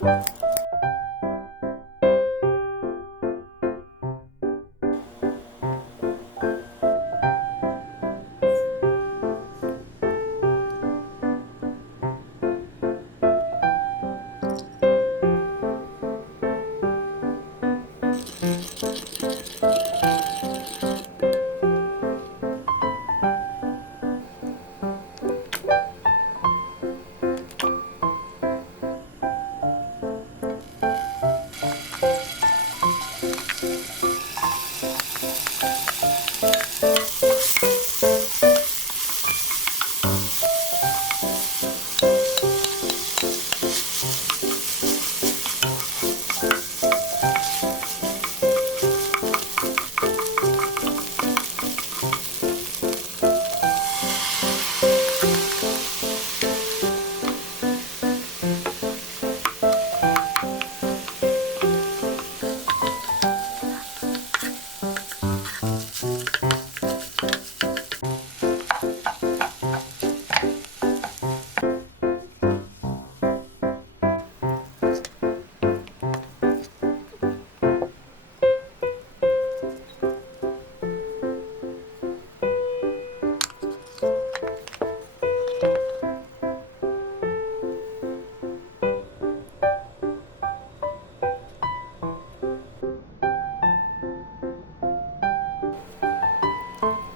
Thank you. Thank you.